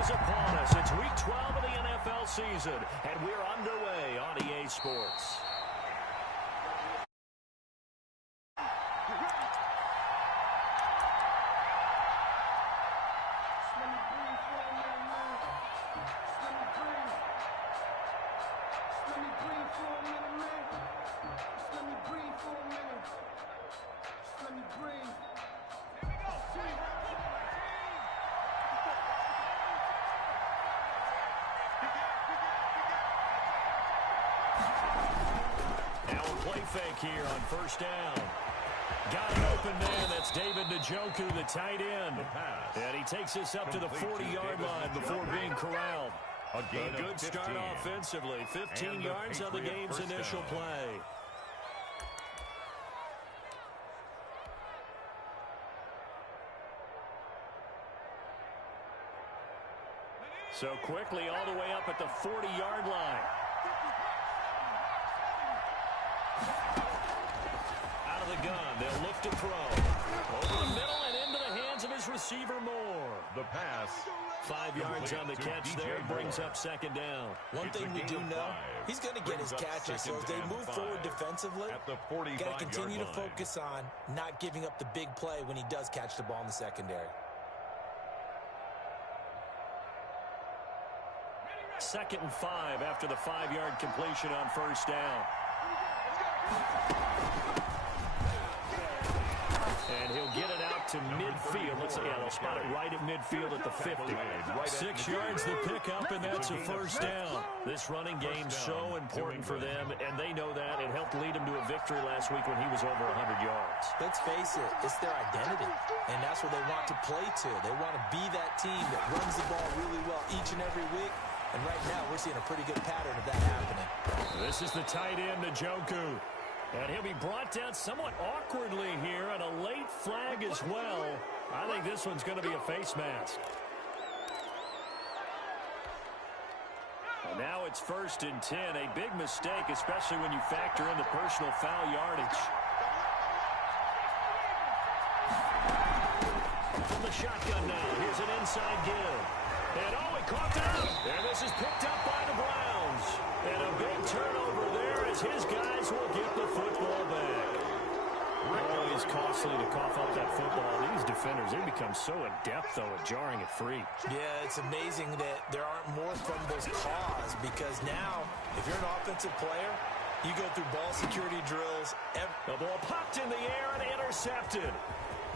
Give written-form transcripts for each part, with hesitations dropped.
is upon us. It's Week 12 of the NFL season, and we're underway on EA Sports. Fake here on first down. Got an open man. That's David Njoku, the tight end. And he takes us up to the 40-yard line before being corralled. A good start offensively. 15 yards on the game's initial play. So quickly all the way up at the 40-yard line. Out of the gun, they'll look to throw. Over the middle and into the hands of his receiver Moore. The pass. 5 yards on the catch there, brings up second down. One thing we do know, he's going to get his catches. So as they move forward defensively, got to continue to focus on not giving up the big play when he does catch the ball in the secondary. Second and 5 after the 5-yard completion on first down. And he'll get it out to midfield. Let's see, they'll spot it right at midfield at the 50. 6 yards the pickup, and that's a first down. This running game's so important for them, and they know that. It helped lead them to a victory last week when he was over 100 yards. Let's face it, it's their identity, and that's where they want to play to. They want to be that team that runs the ball really well each and every week. And right now, we're seeing a pretty good pattern of that happening. This is the tight end, Njoku. And he'll be brought down somewhat awkwardly here, and a late flag as well. I think this one's going to be a face mask. And now it's 1st and 10. A big mistake, especially when you factor in the personal foul yardage. From the shotgun now, here's an inside give. And he caught that. And this is picked up by the Browns. And a big turnover there as his guys will get the football back. Always costly to cough up that football. These defenders, they become so adept, though, at jarring it free. Yeah, it's amazing that there aren't more fumbles caused because now, if you're an offensive player, you go through ball security drills. The ball popped in the air and intercepted.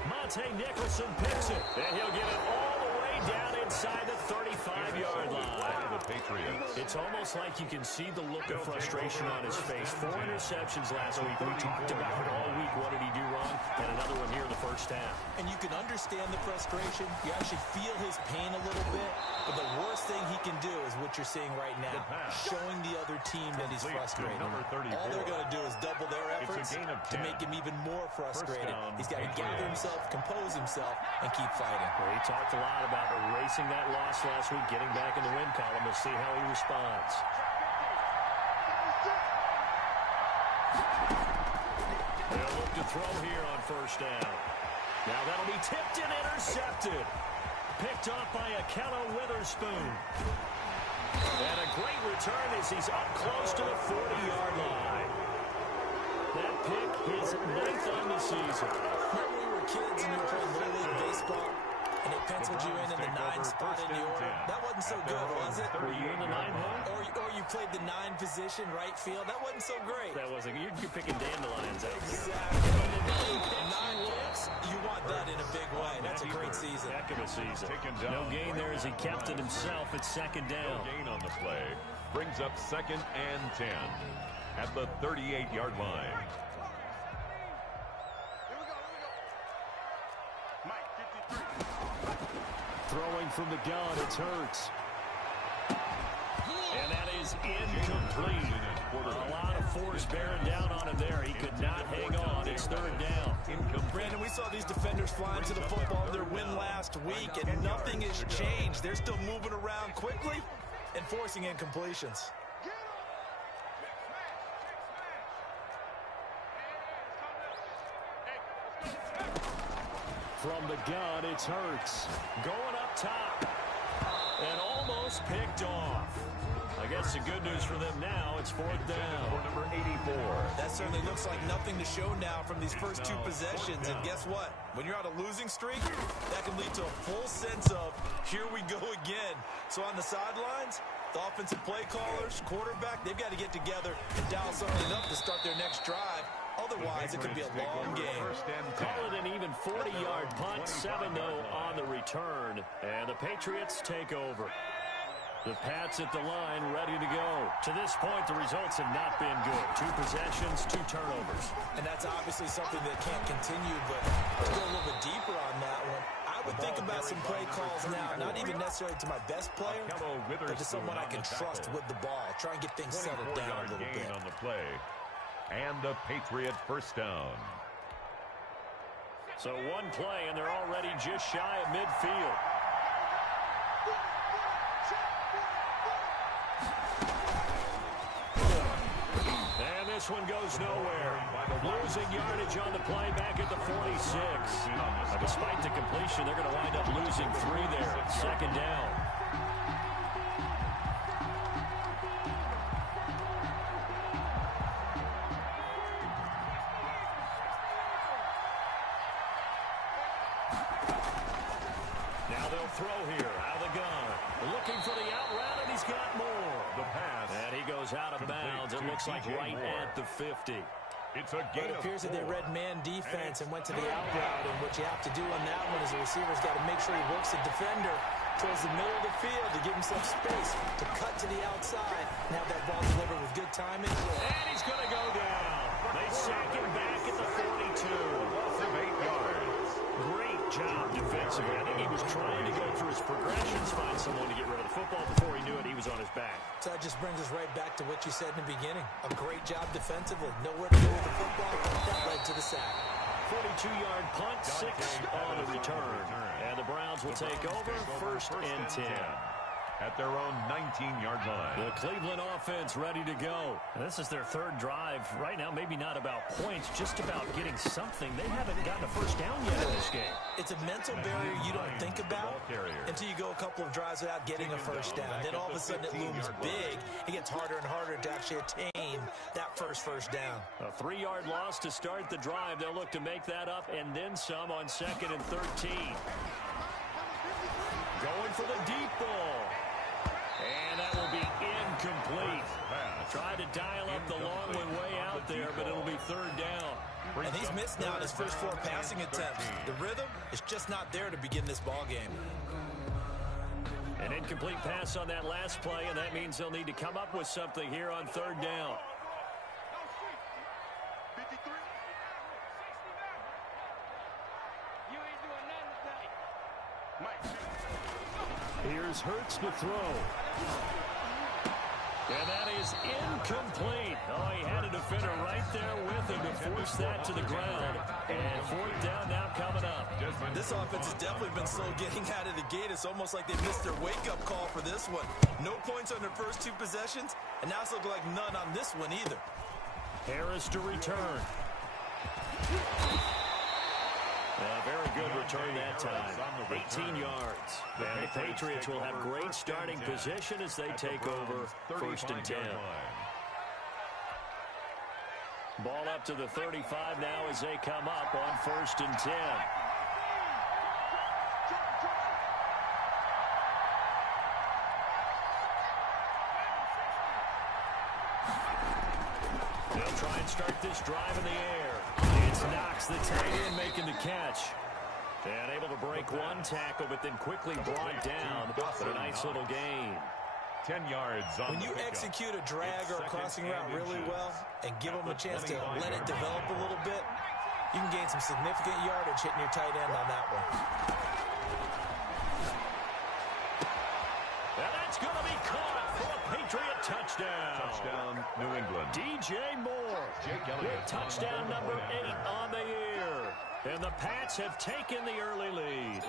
Monte Nicholson picks it. And he'll get it all the way down inside the 35-yard line. The Patriots. It's almost like you can see the look of frustration on his face. 4 interceptions last week. We talked about it all week. What did he do wrong? And another one here in the first half. And you can understand the frustration. You actually feel his pain a little bit. But the worst thing he can do is what you're seeing right now. Showing the other team that he's frustrated. All they're going to do is double their efforts to make him even more frustrated. He's got to gather himself, compose himself, and keep fighting. Well, he talked a lot about erasing that loss last week, getting back in the win column. We'll see how he responds. They'll look to throw here on first down. Now that'll be tipped and intercepted. Picked off by Akello Witherspoon. And a great return as he's up close to the 40-yard line. That pick is 9th on the season. Remember we were kids and you played Little League Baseball? And they penciled you in the 9 spot in the order. That wasn't so good, was it? Were you in the 9 hole? Or you played the 9 position, right field. That wasn't so great. That wasn't. You're picking dandelions out. Exactly. 9 hits, you want that in a big way. That's a great season. Heck of a season. No gain there as he kept it himself at second down. No gain on the play. Brings up 2nd and 10 at the 38-yard line. Throwing from the gun, it's Hurts. And that is incomplete. A lot of force bearing down on him there. He could not hang on. It's 3rd down. Brandon, we saw these defenders flying to the football in their win last week, and nothing has changed. They're still moving around quickly and forcing incompletions. From the gun, it's Hurts. Going up top. And almost picked off. I guess the good news for them now, it's fourth down. For number 84. That certainly looks like nothing to show now from these first two possessions. And guess what? When you're on a losing streak, that can lead to a full sense of, here we go again. So on the sidelines, the offensive play callers, quarterback, they've got to get together and dial something up to start their next drive. Otherwise, it could be a long game. Call it an even 40-yard punt, 7-0 on the return. And the Patriots take over. The Pats at the line, ready to go. To this point, the results have not been good. 2 possessions, 2 turnovers. And that's obviously something that can't continue, but to go a little bit deeper on that one, I would think about some play calls now, not even necessarily to my best player, but to someone I can trust with the ball. Try and get things settled down a little bit. On the play. And the Patriot first down. So one play, and they're already just shy of midfield. And this one goes nowhere. Losing yardage on the play back at the 46. Despite the completion, they're going to wind up losing 3 there. Second down. Now they'll throw here, out of the gun. Looking for the out route, and he's got more. The pass. And he goes out of bounds. It looks like right at the 50. It's a gain. It appears that they read man defense and went to the out route, and what you have to do on that one is the receiver's got to make sure he works the defender towards the middle of the field to give himself space to cut to the outside and have that ball delivered with good timing. And he's going to go down. They sack him back at the 42. Loss of 8 yards. Great job defensively. I think he was trying to go through his progressions, find someone to get rid of the football. Before he knew it, he was on his back. So that just brings us right back to what you said in the beginning. A great job defensively. Nowhere to go with the football. That led to the sack. 42-yard punt, 6 on the return. And the Browns will take over, first and 10. At their own 19-yard line. The Cleveland offense ready to go. And this is their 3rd drive. Right now, maybe not about points, just about getting something. They haven't gotten a first down yet in this game. It's a mental barrier you don't think about until you go a couple of drives without getting a first down. Then all of a sudden it looms big. It gets harder and harder to actually attain that first down. A 3-yard loss to start the drive. They'll look to make that up and then some on 2nd and 13. Going for the deep ball. And that will be incomplete. Tried to dial up the long one way out there, but it'll be 3rd down. And he's missed now in his first 4 passing attempts. The rhythm is just not there to begin this ball game. An incomplete pass on that last play, and that means they'll need to come up with something here on 3rd down. Here's Hurts to throw. And that is incomplete. Oh, he had a defender right there with him to force that to the ground. And 4th down now coming up. This offense has definitely been slow getting out of the gate. It's almost like they missed their wake-up call for this one. No points on their first 2 possessions, and now it's looking like none on this one either. Harris to return. A very good return that time. 18 yards. And the Patriots will have great starting position as they take over 1st and 10. Ball up to the 35 now as they come up on 1st and 10. They'll try and start this drive in the air. It's Knox, the tight end, making the catch. And able to break one tackle, but then quickly brought down. But a nice little gain. 10 yards on When you execute a drag or a crossing route really well and give them a chance to let it develop a little bit, you can gain some significant yardage hitting your tight end on that one. And that's going to be caught for a Patriot touchdown. Touchdown, New England. DJ Moore with touchdown number 8 on the year. And the Pats have taken the early lead.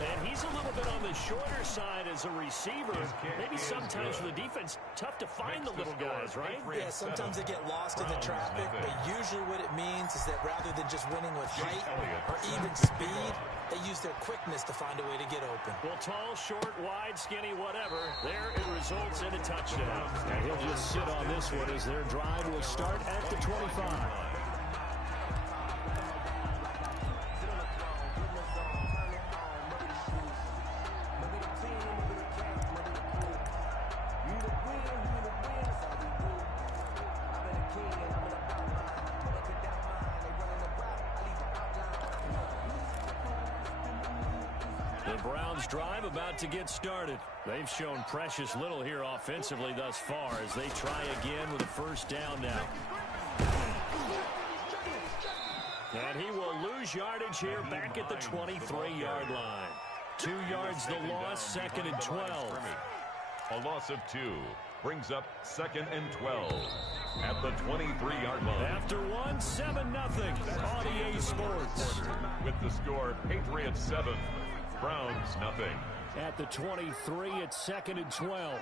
And he's a little bit on the shorter side as a receiver. Maybe sometimes for the defense, tough to find the little guys, right? Yeah, sometimes they get lost in the traffic, but usually what it means is that rather than just winning with height or even speed, They use their quickness to find a way to get open. Well, tall, short, wide, skinny, whatever, there it results in a touchdown. And he'll just sit on this one as their drive will start at the 25. The Browns' drive about to get started. They've shown precious little here offensively thus far as they try again with a first down now. And he will lose yardage here back at the 23-yard line. 2 yards the loss, second and 12. A loss of 2 brings up second and 12 at the 23-yard line. After 1, 7-0 on EA Sports. With the score, Patriots 7, Browns nothing. At the 23, it's second and 12.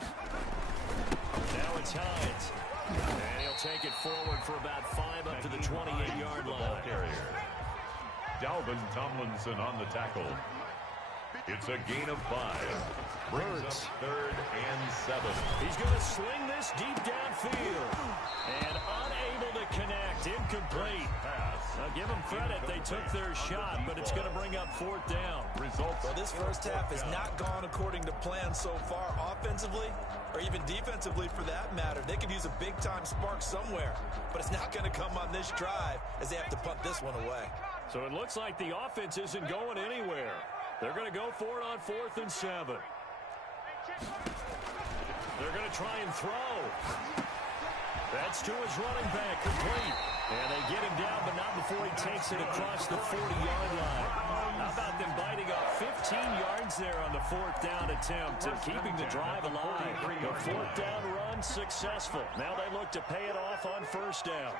Now it's Hines. And he'll take it forward for about 5 up to the 28-yard line. Dalvin Tomlinson on the tackle. It's a gain of 5. Brings up third and 7. He's going to sling this deep downfield. And unable to connect. Incomplete. Now give them credit. They took their shot, but it's going to bring up fourth down. Results. Well, this first half has not gone according to plan so far offensively or even defensively for that matter. They could use a big-time spark somewhere, but it's not going to come on this drive as they have to punt this one away. So it looks like the offense isn't going anywhere. They're going to go for it on 4th and 7. They're going to try and throw. That's to his running back, complete. And they get him down, but not before he takes it across the 40-yard line. How about them biting up 15 yards there on the 4th down attempt and keeping the drive alive? The 4th down run successful. Now they look to pay it off on first down.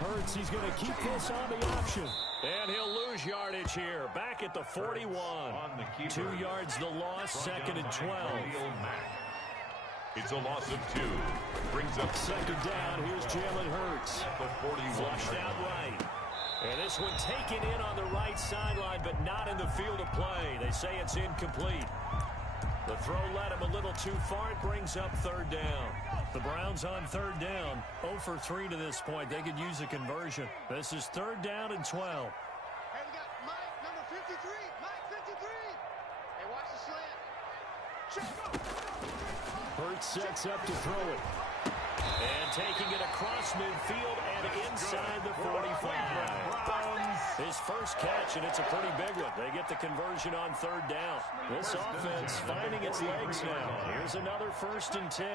Hurts, he's going to keep this on the option. And he'll lose yardage here. Back at the 41. 2 yards the loss, second and 12. It's a loss of 2. Brings up second down. Here's Jalen Hurts. Flushed out right. And this one taken in on the right sideline, but not in the field of play. They say it's incomplete. The throw led him a little too far. It brings up third down. The Browns on third down. 0 for 3 to this point. They could use a conversion. This is third down and 12. Hey, we got Mike, number 53. Mike, 53. Hey, watch the slant. Hurts sets up to throw it. And taking it across midfield and inside the 45. His first catch, and it's a pretty big one. They get the conversion on third down. This offense finding its legs now. Here's another 1st and 10.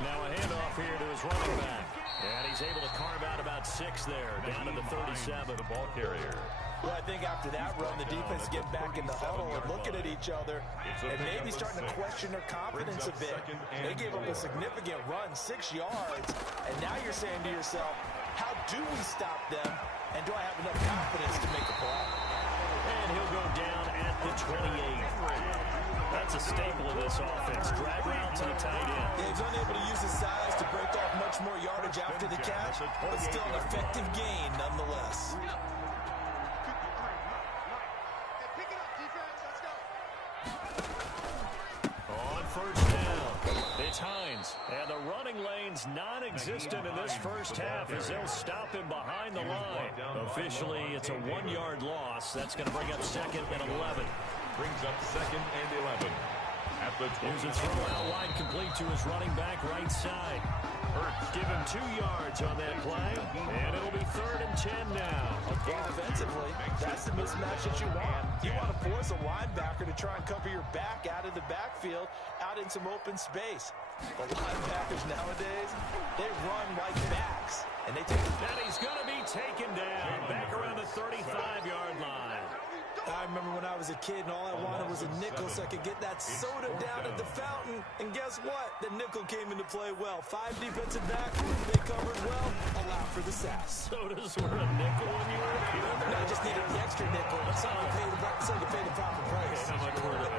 Now a handoff here to his running back. And he's able to carve out about 6 there, down to the 37. The ball carrier. Well, I think after that run, the defense get back in the huddle and looking at each other and maybe starting to question their confidence a bit. They gave up a significant run, 6 yards, and now you're saying to yourself, how do we stop them, and do I have enough confidence to make a play? And he'll go down at the 28. That's a staple of this offense. Drag route to the tight end. Yeah, he's unable to use his size to break off much more yardage after the catch, but still an effective gain nonetheless. On first down, it's Hines. And the running lane's non-existent in this first half as they'll stop him behind the line. Officially, it's a 1-yard loss. That's going to bring up second and 11. Brings up second and 11. At the 20. Here's a throw out wide complete to his running back right side. Hurts give him 2 yards on that play. And it'll be third and 10 now. Again, offensively, that's the mismatch that you want. You want to force a linebacker to try and cover your back out of the backfield, out in some open space. But linebackers nowadays, they run like backs. And they take it. And he's going to be taken down back around the 35-yard line. I remember when I was a kid and all I wanted was a nickel so I could get that soda down at the fountain. And guess what? The nickel came into play well. 5 defensive backs, they covered well. Allow for the sass. Sodas were a nickel when you were a kid? No, I just needed the extra nickel so I could pay the proper price. How much were they?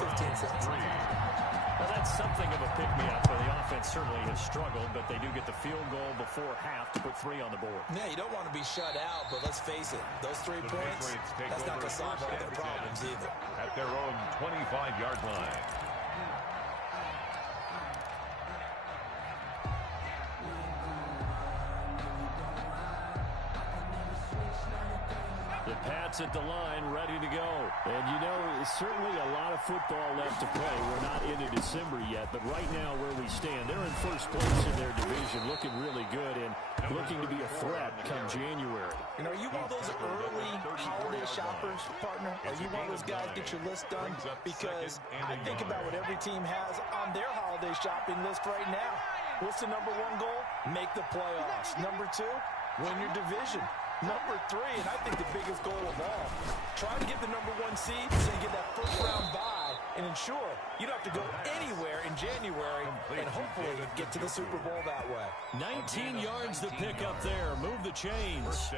15 cents. Well, that's something of a pick-me-up for the offense certainly have struggled, but they do get the field goal before half to put 3 on the board. Yeah, you don't want to be shut out, but let's face it, those 3 points, that's not going to solve all their problems either. At their own 25-yard line. The Pats at the line, ready to go. And, you know, certainly a lot of football left to play. We're not into December yet, but right now where we stand, they're in first place in their division, looking really good and looking to be a threat come January. You know, are you one of those early holiday shoppers, partner? Are you one of those guys get your list done? Because I think about what every team has on their holiday shopping list right now. What's the number 1 goal? Make the playoffs. Number 2, win your division. Number 3, and I think the biggest goal of all, try to get the number 1 seed so you get that first-round bye and ensure you don't have to go anywhere in January and hopefully get to the Super Bowl that way. 19 yards to pick up there. Move the chains.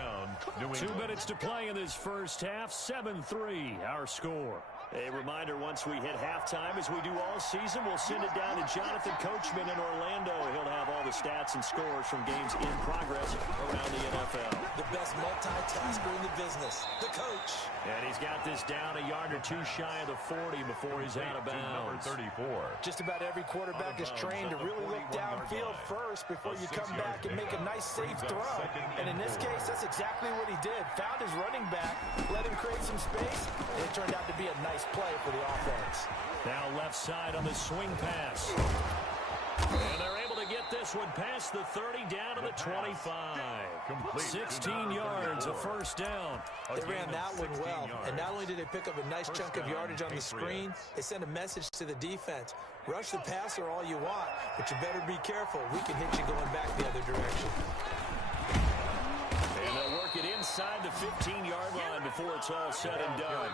2 minutes to play in this first half. 7-3, our score. A reminder, once we hit halftime, as we do all season, we'll send it down to Jonathan Coachman in Orlando. He'll have all the stats and scores from games in progress around the NFL. The best multitasker in the business, the coach. And he's got this down a yard or 2 shy of the 40 before he's out of bounds. Number 34. Just about every quarterback is trained to really look downfield first before you come back and make a nice, safe throw. And in this case, that's exactly what he did. Found his running back, let him create some space, and it turned out to be a nice play for the offense. Now left side on the swing pass. And they're able to get this one past the 30 down to the 25. 16 yards, a first down. They ran that one well, and not only did they pick up a nice chunk of yardage on the screen, they sent a message to the defense. Rush the passer all you want, but you better be careful. We can hit you going back the other direction. And they'll work it inside the 15-yard line before it's all said and done.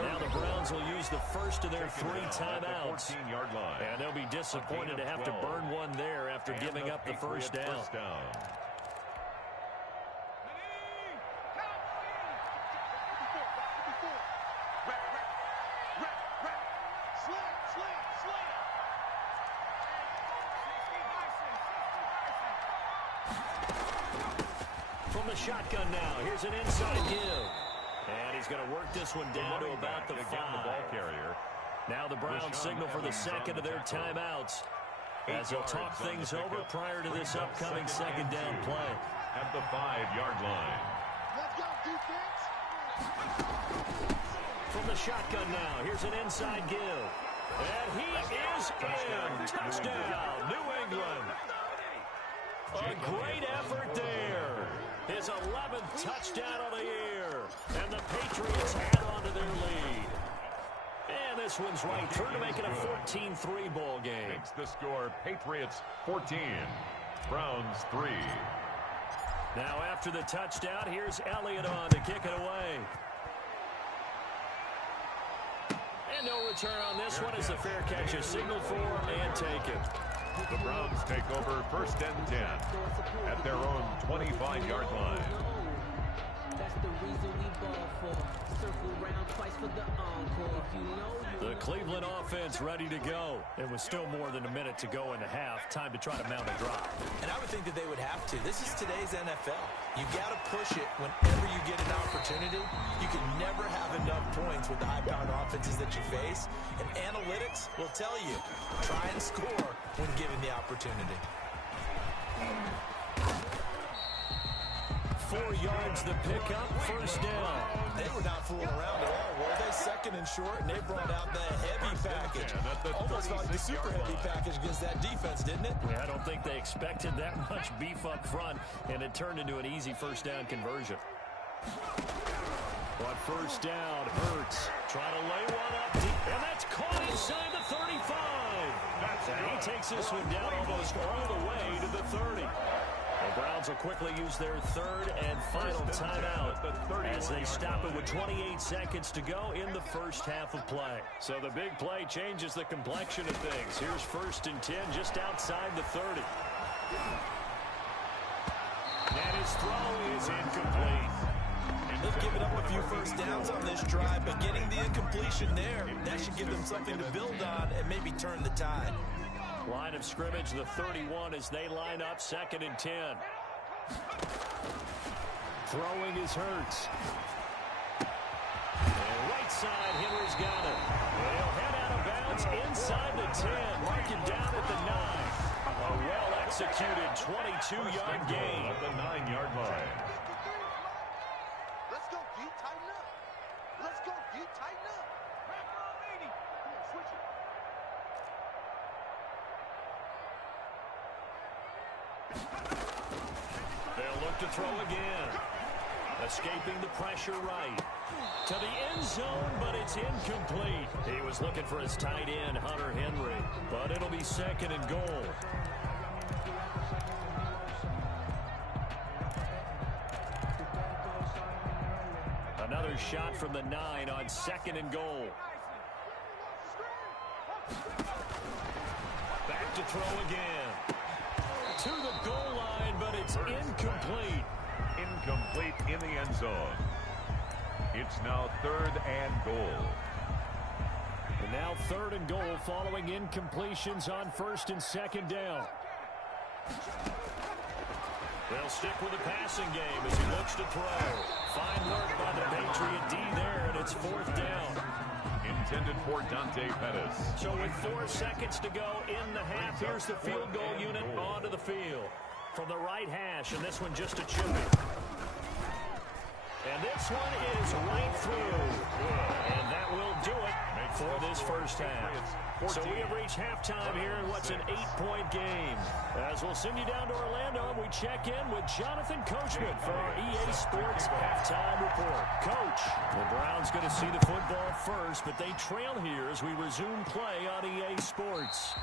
Now the Browns will use the first of their 3 timeouts. And they'll be disappointed to have to burn one there after giving up the first down. From the shotgun now, here's an inside give. And he's going to work this one down to about the 5. Now the Browns signal for the second of their timeouts as they'll talk things over prior to this upcoming second down play. At the 5-yard line. Let's go, defense. From the shotgun now, here's an inside give. And he is in. Touchdown, New England. A great effort there. His 11th touchdown of the year. And the Patriots add on to their lead. And this one's right through to make it a 14-3 ball game. Makes the score Patriots 14, Browns 3. Now after the touchdown, here's Elliott on to kick it away. And no return on this one as the fair catch is signaled for and taken. The Browns take over first and 10 at their own 25-yard line. That's the reason we ball for. Circle round twice for the encore. If you know you The Cleveland offense ready to go. It was still more than a minute to go in the half. Time to try to mount a drive. And I would think that they would have to. This is today's NFL. You got to push it whenever you get an opportunity. You can never have enough points with the high-powered offenses that you face. And analytics will tell you, try and score when given the opportunity. 4 yards to pick up, first down. They were not fooling around at all, were they? Second and short, and they brought out the heavy package. Almost like the super heavy package against that defense, didn't it? Yeah, I don't think they expected that much beef up front, and it turned into an easy first down conversion. But first down, Hurts trying to lay one up deep, and that's caught inside the 35. And he takes this one down almost all the way to the 30. The Browns will quickly use their third and final timeout as they stop it with 28 seconds to go in the first half of play. So the big play changes the complexion of things. Here's first and 10 just outside the 30. And his throw is incomplete. They've given up a few first downs on this drive, but getting the incompletion there, that should give them something to build on and maybe turn the tide. Line of scrimmage, the 31 as they line up 2nd and 10. Throwing is Hurts. And right side, Henry's got it. And he'll head out of bounds inside the 10. Mark him down at the 9. A well-executed 22-yard gain. At the 9-yard line. Let's go, D. Tighten up. Let's go, D. Tighten up. Switch it. They'll look to throw again. Escaping the pressure right. To the end zone, but it's incomplete. He was looking for his tight end, Hunter Henry. But it'll be 2nd and goal. Another shot from the 9 on 2nd and goal. Back to throw again. To the goal line, but it's incomplete. Incomplete in the end zone. It's now 3rd and goal. And now 3rd and goal following incompletions on 1st and 2nd down. They'll stick with the passing game as he looks to throw. Fine work by the Patriot D there, and it's 4th down. Intended for Dante Pettis. So with 4 seconds to go in the half, here's the field goal unit onto the field. From the right hash, and this one just a chip in. And this one is right through. And that will do it for this first half. So we have reached halftime here in what's an 8-point game. As we'll send you down to Orlando, and we check in with Jonathan Coachman for our EA Sports halftime report. Coach, the Browns going to see the football first, but they trail here as we resume play on EA Sports.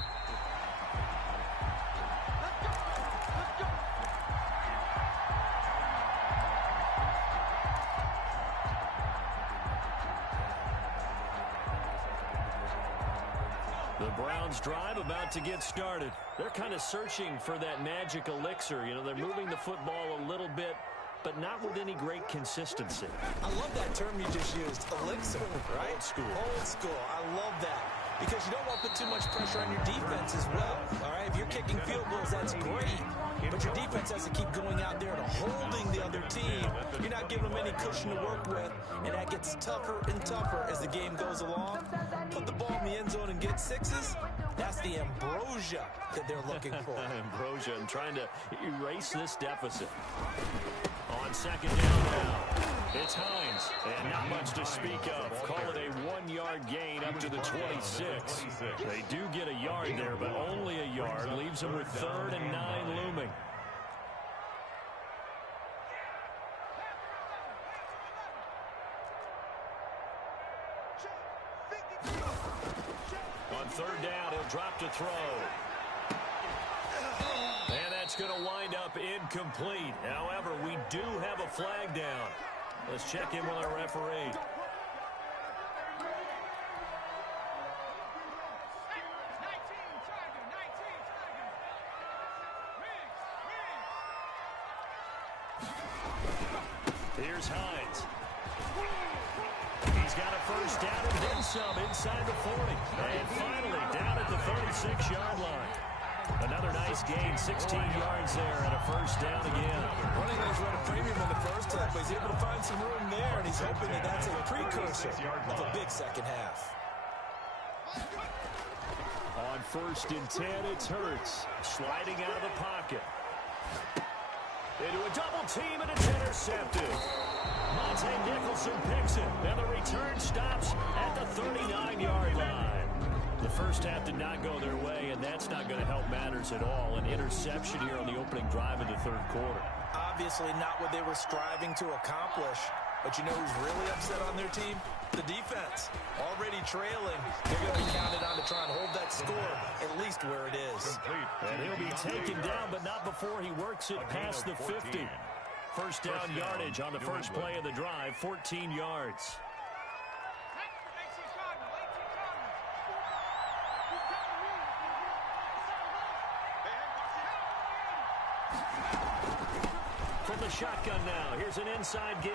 The Browns drive about to get started. They're kind of searching for that magic elixir. You know, they're moving the football a little bit, but not with any great consistency. I love that term you just used, elixir, right? Old school. Old school. I love that. Because you don't want to put too much pressure on your defense as well. All right, if you're kicking field goals, that's great. But your defense has to keep going out there and holding the other team. You're not giving them any cushion to work with, and that gets tougher and tougher as the game goes along. Put the ball in the end zone and get 6s. That's the ambrosia that they're looking for. Ambrosia and trying to erase this deficit. On 2nd down now, it's Hines, and not much to speak of. Call it a 1-yard gain up to the 26. They do get a yard there, but only a yard. Leaves them with 3rd and 9 looming. On 3rd down, he'll drop to throw. And that's going to wind up incomplete. However, we do have a flag down. Let's check in with our referee. Here's Hines. He's got a first down and then some inside the 40. And finally down at the 36-yard line. Another nice gain, 16 yards there, and a first down again. Running backs run a premium in the first half, but he's able to find some room there, and he's hoping that that's a precursor of a big second half. On 1st and 10, it's Hurts, sliding out of the pocket. Into a double team, and it's intercepted. Monte Nicholson picks it, and the return stops at the 39-yard line. The first half did not go their way, and that's not going to help matters at all. An interception here on the opening drive of the 3rd quarter. Obviously not what they were striving to accomplish. But you know who's really upset on their team? The defense. Already trailing. They're going to be counted on to try and hold that score at least where it is. And he'll be taken down, but not before he works it past the 50. First down yardage on the first play of the drive, 14 yards. From the shotgun now, here's an inside give.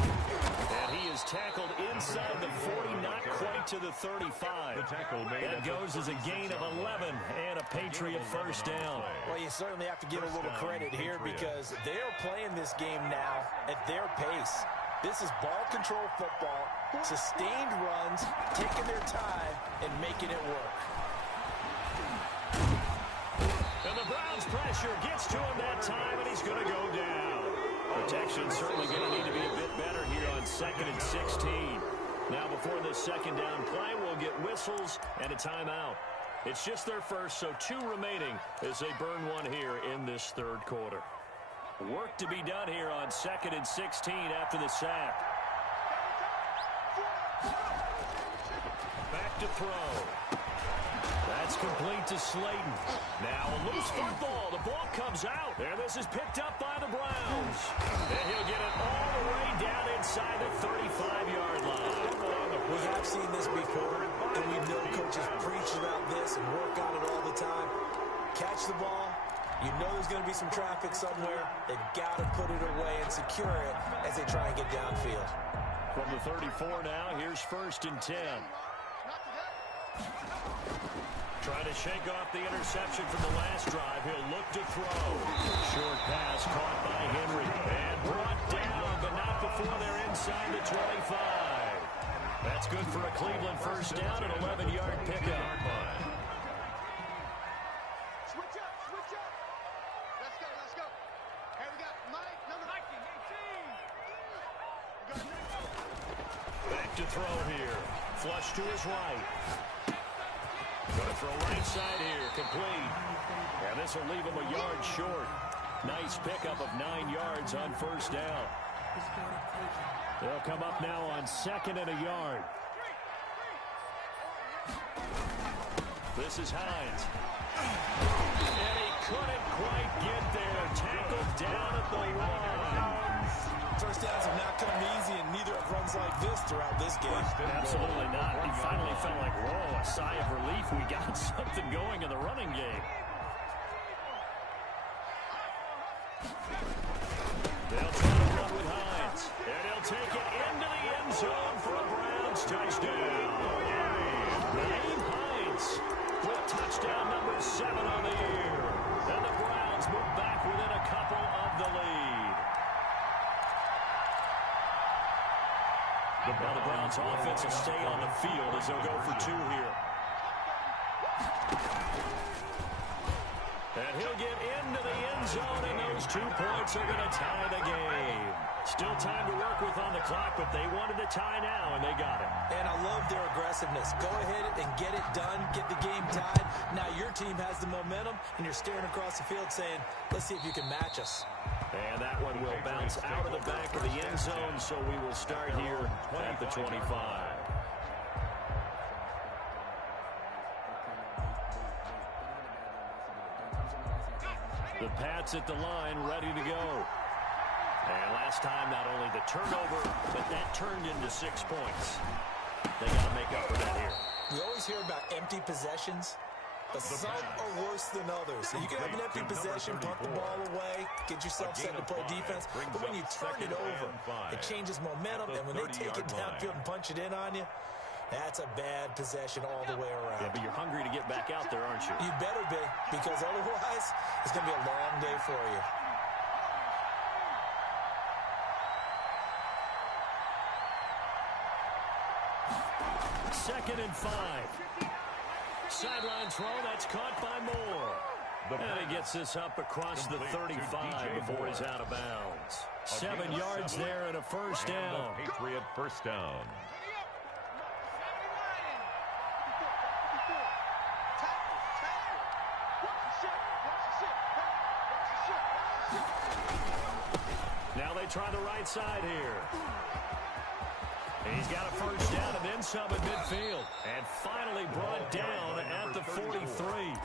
And he is tackled inside the 40, not quite to the 35. That goes as a gain of 11 and a Patriot first down. Well, you certainly have to give a little credit here because they're playing this game now at their pace. This is ball control football, sustained runs, taking their time, and making it work. And the Browns' pressure gets to him that time, and he's going to go down. Protection certainly going to need to be a bit better here on 2nd and 16. Now, before this second down play, we'll get whistles and a timeout. It's just their first, so 2 remaining as they burn one here in this third quarter. Work to be done here on 2nd and 16 after the sack. Back to throw. That's complete to Slayton. Now a loose football. The ball comes out. And this is picked up by the Browns. And he'll get it all the way down inside the 35-yard line. We have seen this before, and we know coaches preach about this and work on it all the time. Catch the ball. You know there's going to be some traffic somewhere. They've got to put it away and secure it as they try and get downfield. From the 34 now, here's 1st and 10. Trying to shake off the interception from the last drive. He'll look to throw. Short pass caught by Henry. And brought down, but not before they're inside the 25. That's good for a Cleveland first down, an 11-yard pickup. Back to throw here. Flush to his right. Going to throw right side here. Complete. And this will leave him a yard short. Nice pickup of 9 yards on first down. They'll come up now on 2nd and a yard. This is Hines. And he couldn't quite get there. Tackled down at the 1. First downs have not come easy, and neither have runs like this throughout this game. Absolutely not. He finally felt like, whoa, a sigh of relief. We got something going in the running game. They'll try to run with Hines. And he'll take it into the end zone for a Browns touchdown. Naeem Hines with touchdown number 7 on the year. And the Browns move back within a couple of the lead. Now the Browns offense will stay on the field as they'll go for 2 here. And he'll get into the end zone, and those 2 points are going to tie the game. Still time to work with on the clock, but they wanted to tie now, and they got it. And I love their aggressiveness. Go ahead and get it done, get the game tied. Now your team has the momentum, and you're staring across the field saying, let's see if you can match us. And that one will bounce out of the back of the end zone, so we will start here at the 25. The Pats at the line, ready to go. And last time, not only the turnover, but that turned into 6 points. They got to make up for that here. We always hear about empty possessions, but some are worse than others. So you can have an empty possession, punt the ball away, get yourself set to play defense, but when you turn it over, it changes momentum, and when they take it downfield and punch it in on you, that's a bad possession all the way around. Yeah, but you're hungry to get back out there, aren't you? You better be, because otherwise, it's going to be a long day for you. Second and 5. Sideline throw, that's caught by Moore. And he gets this up across the 35 before he's out of bounds. 7 yards there and a first down. Patriot first down. Now they try the right side here. He's got a first down and then some at midfield. And finally brought down at the 43.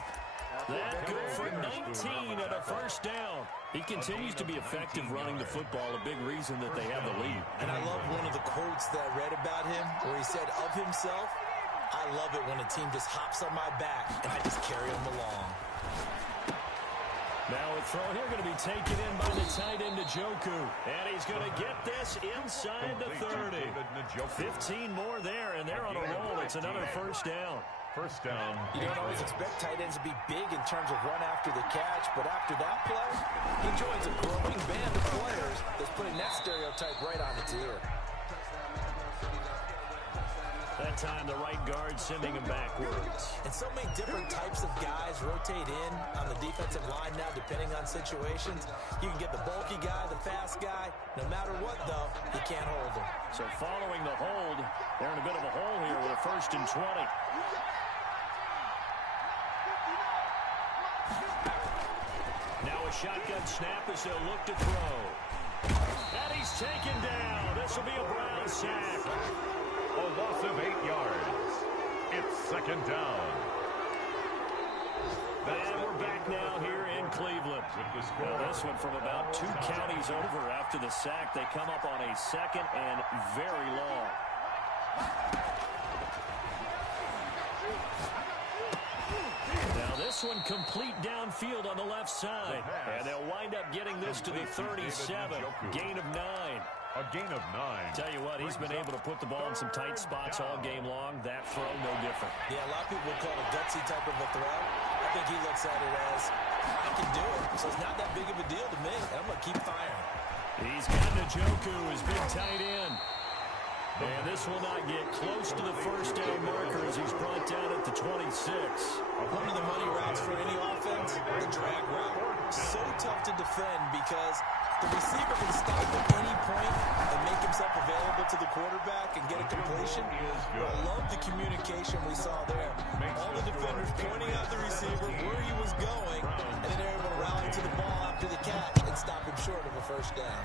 That good for 19 at a first down. He continues to be effective running the football, a big reason that they have the lead. And I love one of the quotes that I read about him where he said of himself, I love it when a team just hops on my back and I just carry them along. Now a throw here going to be taken in by the tight end, Njoku. And he's going to get this inside the 30. 15 more there, and they're on a roll. It's another first down. First down. You don't always expect tight ends to be big in terms of run after the catch, but after that play, he joins a growing band of players that's putting that stereotype right on its ear. That time, the right guard sending him backwards. And so many different types of guys rotate in on the defensive line now, depending on situations. You can get the bulky guy, the fast guy. No matter what, though, you can't hold him. So following the hold, they're in a bit of a hole here with a 1st and 20. Now a shotgun snap as they'll look to throw. And he's taken down. This will be a Brown sack. A loss of 8 yards. It's 2nd down. And we're back now here in Cleveland. Well, this one from about 2 counties over after the sack. They come up on a 2nd and very long. Now this one complete downfield on the left side. And they'll wind up getting this to the 37. Gain of 9. A gain of 9. Tell you what, he's been able to put the ball in some tight spots all game long. That throw, no different. Yeah, a lot of people would call it a gutsy type of a throw. I think he looks at it as, I can do it, so it's not that big of a deal to me, and I'm going to keep firing. He's got Njoku, his big tight end. And this will not get close to the first down marker as he's brought down at the 26. One of the money routes for any offense, the drag route. So tough to defend because the receiver can stop at any point and make himself available to the quarterback and get a completion. But I love the communication we saw there. All the defenders pointing out the receiver where he was going, and then they're able to rally to the ball after the catch and stop him short of a first down.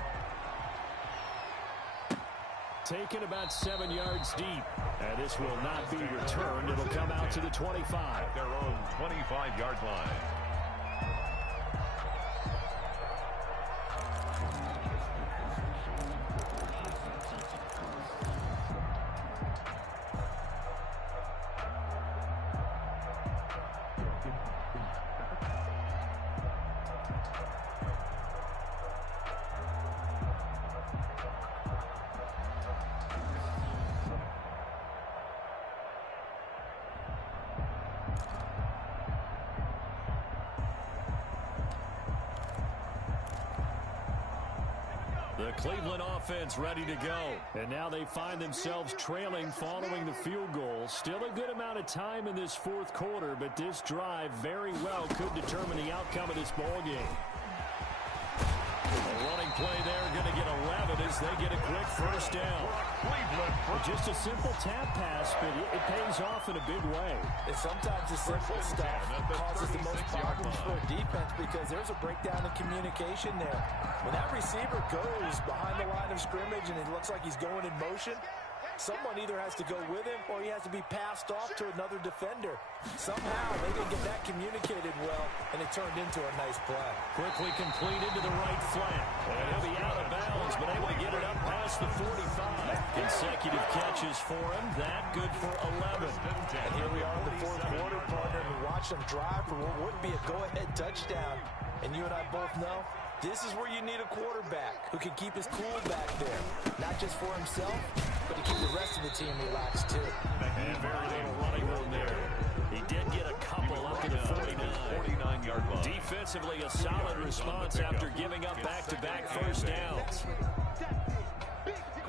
Taken about 7 yards deep. And this will not be returned. It'll come out to the 25. Their own 25-yard line. The Cleveland offense ready to go. And now they find themselves trailing following the field goal. Still a good amount of time in this 4th quarter, but this drive very well could determine the outcome of this ball game. A running play there, going to get 11 as they get a quick first down. Just a simple tap pass, but it pays off in a big way. And sometimes the simple stuff causes the most problems for a defense because there's a breakdown in communication there. When that receiver goes behind the line of scrimmage and it looks like he's going in motion, someone either has to go with him or he has to be passed off to another defender. Somehow they didn't get that communicated well, and it turned into a nice play. Quickly complete into the right flat. And he'll be out of bounds, but able to get it up past the 45. Consecutive catches for him. That good for 11. And here we are in the 4th quarter, partner, and we watch them drive for what would be a go-ahead touchdown. And you and I both know this is where you need a quarterback who can keep his cool back there. Not just for himself, but to keep the rest of the team relaxed, too. And very little running room there. He did get a couple up to the 49-yard line. Defensively, a solid response after giving up back-to-back first downs.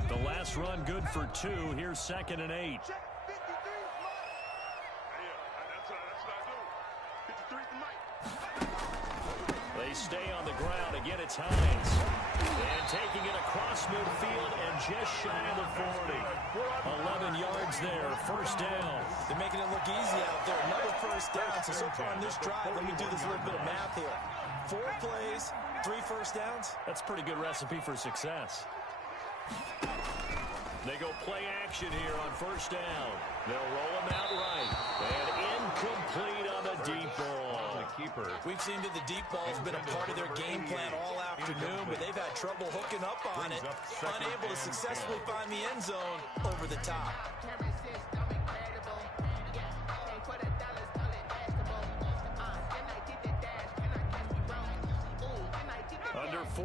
The last run good for 2. Here's 2nd and 8. They stay on the ground. Again, it's Hines. And taking it across midfield and just shy of the 40. 11 yards there. First down. They're making it look easy out there. Another first down. So far on this drive, let me do this little bit of math here. 4 plays, 3 first downs. That's a pretty good recipe for success. They go play action here on first down. They'll roll him out right. And incomplete on the deep ball. We've seen that the deep ball has been a part of their game plan all afternoon, but they've had trouble hooking up on it, unable to successfully find the end zone over the top.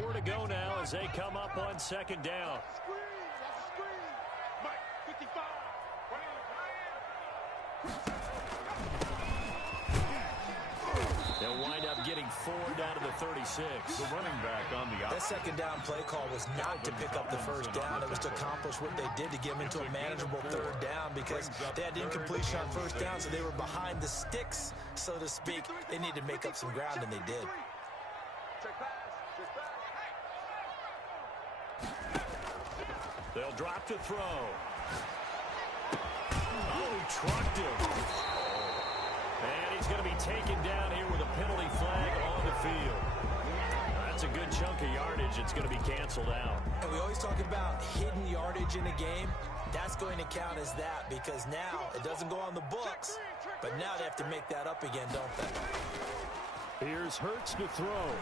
4 to go now as they come up on second down. Screen. That's a screen. Mike, 55. They'll wind up getting 4 down to the 36. The running back on the That second down play call was not to pick up the first down. It was to accomplish what they did to get them into a manageable third down because they had incompletion on first down, so they were behind the sticks, so to speak. They needed to make up some ground, and they did. They'll drop to throw. Oh, he trucked him. And he's going to be taken down here with a penalty flag on the field. That's a good chunk of yardage. It's going to be canceled out. And we always talk about hidden yardage in a game. That's going to count as that because now it doesn't go on the books, but now they have to make that up again, don't they? Here's Hurts to throw.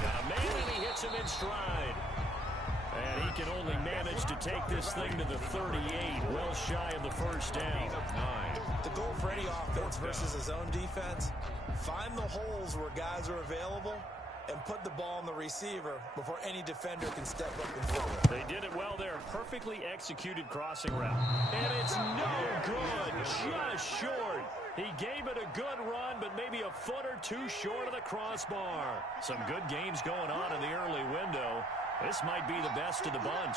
Got a man, and he hits him in stride. And he can only manage to take this thing to the 38, well shy of the first down. The goal for any offense versus his own defense, find the holes where guys are available and put the ball on the receiver before any defender can step up and throw it. They did it well there. Perfectly executed crossing route. And it's no good. Just short. He gave it a good run, but maybe a foot or two short of the crossbar. Some good games going on in the early window. This might be the best of the bunch.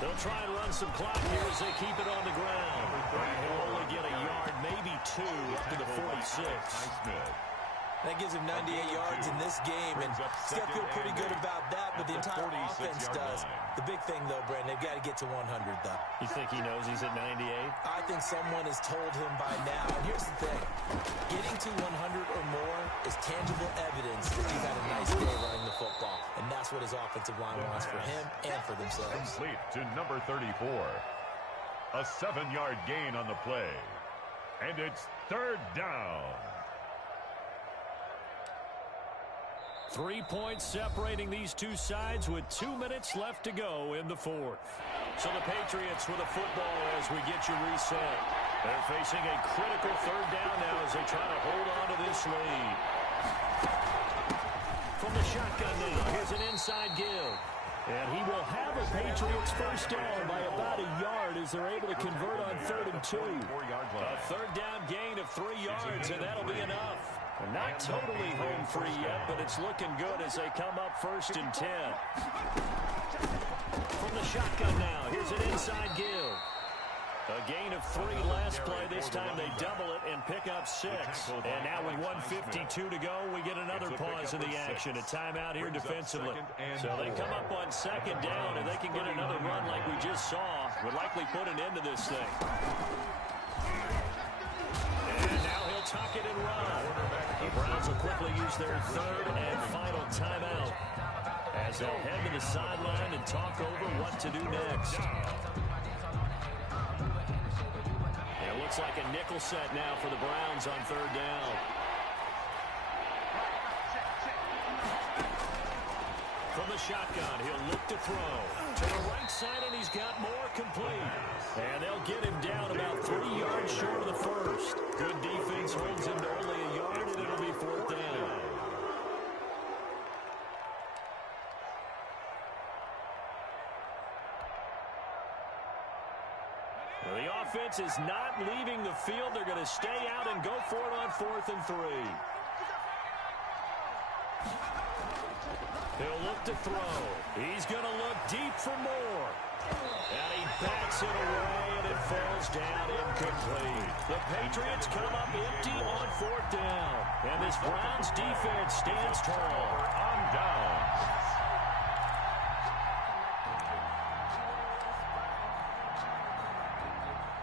They'll try and run some clock here as they keep it on the ground. He'll only get a yard, maybe 2, up to the 46. That gives him 98 yards in this game, and he's got to feel pretty good about that, but the entire offense does. The big thing, though, Brandon, they've got to get to 100, though. You think he knows he's at 98? I think someone has told him by now. And here's the thing. Getting to 100 or more is tangible evidence that you've had a nice day running the football, and that's what his offensive line wants for him and for themselves. Complete to number 34. A 7-yard gain on the play. And it's third down. 3 points separating these two sides with 2 minutes left to go in the fourth. So the Patriots with a football as we get you reset. They're facing a critical third down now as they try to hold on to this lead. From the shotgun now, here's an inside give. And he will have a Patriots first down by about a yard as they're able to convert on 3rd and 2. A third down gain of 3 yards, and that'll be enough. Not totally home free yet, but it's looking good as they come up 1st and 10. From the shotgun now, here's an inside give. A gain of 3 last play. This time they double it and pick up 6. And now with 1:52 to go, we get another pause in the action. A timeout here defensively. So they come up on 2nd down, and they can get another run like we just saw. Would likely put an end to this thing. And now he'll tuck it and run. The Browns will quickly use their 3rd and final timeout as they'll head to the sideline and talk over what to do next. It looks like a nickel set now for the Browns on 3rd down. From the shotgun, he'll look to throw. To the right side, and he's got more complete. And they'll get him down about 3 yards short of the first. Good defense holds him to only a yard, and it'll be 4th down. Well, the offense is not leaving the field. They're going to stay out and go for it on 4th and 3. He'll look to throw. He's going to look deep for more. And he backs it away, and it falls down incomplete. The Patriots come up empty on 4th down. And this Browns defense stands tall on downs.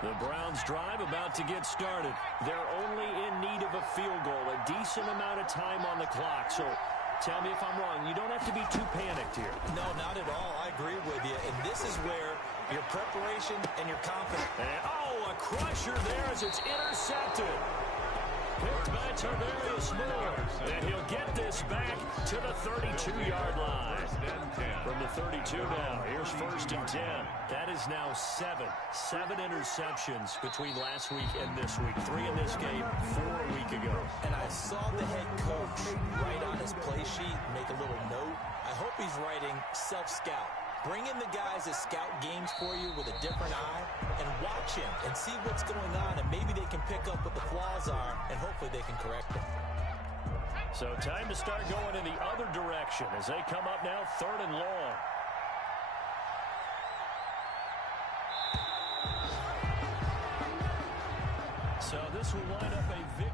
The Browns drive about to get started. They're only in need of a field goal, a decent amount of time on the clock. So tell me if I'm wrong. You don't have to be too panicked here. No, not at all. I agree with you. And this is where your preparation and your confidence. And, a crusher there as it's intercepted. Picked by Tarvarius Moore. And he'll get this back to the 32-yard line. From the 32 now, here's 1st and 10. That is now 7 interceptions between last week and this week. 3 in this game, 4 a week ago. And I saw the head coach right self-scout. Bring in the guys that scout games for you with a different eye and watch him and see what's going on, and maybe they can pick up what the flaws are, and hopefully they can correct them. So time to start going in the other direction as they come up now 3rd and long. So this will wind up a victory.